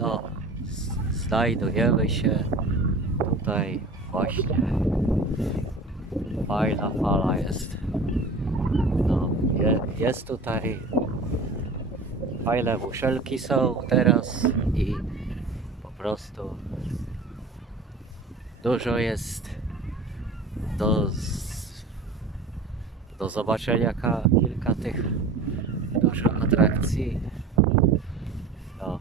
No, znajdujemy się tutaj właśnie. Fajna fala jest. No, je, jest tutaj. Fajne muszelki są teraz i po prostu dużo jest do, do zobaczenia ka, kilka tych dużo atrakcji. No.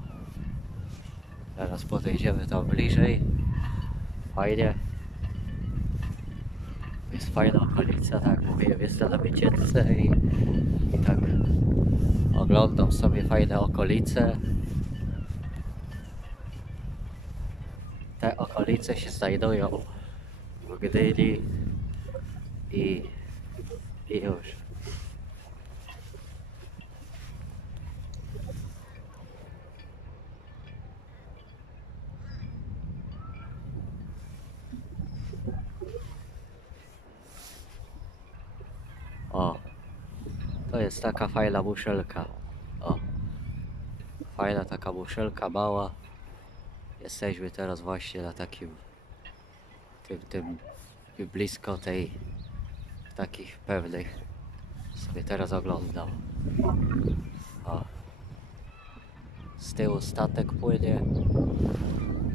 Teraz podejdziemy tam bliżej. Fajnie. Jest fajna okolica, tak mówiłem, jestem na wycieczce i, i tak oglądam sobie fajne okolice. Te okolice się znajdują w Gdyni i, i już. O, to jest taka fajna muszelka. O, fajna taka muszelka mała. Jesteśmy teraz właśnie na takim, tym, tym, blisko tej, takich pewnych. Sobie teraz oglądam. O. Z tyłu statek płynie.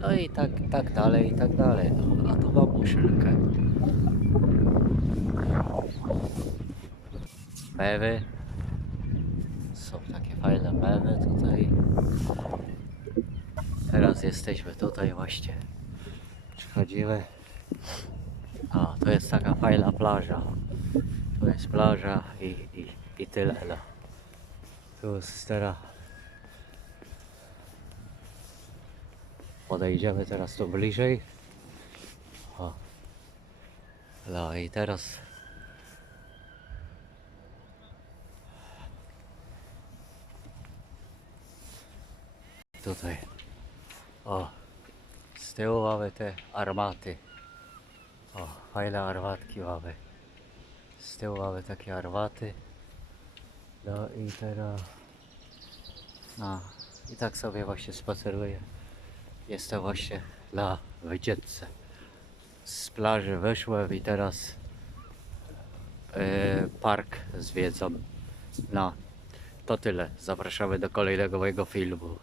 No i tak, tak dalej, i tak dalej. No, a tu mam muszelkę. Mewy. Są takie fajne mewy tutaj. Teraz jesteśmy tutaj właśnie. Przychodzimy. A, to jest taka fajna plaża. Tu jest plaża i, i, i tyle. No. Tu jest teraz. Podejdziemy teraz tu bliżej. O. No i teraz Tutaj. O, z tyłu mamy te armaty. O, fajne armatki mamy. Z tyłu mamy takie armaty. No i teraz... No, i tak sobie właśnie spaceruję. Jestem właśnie na wycieczce. Z plaży wyszłem i teraz e, park zwiedzam. No, to tyle. Zapraszamy do kolejnego mojego filmu.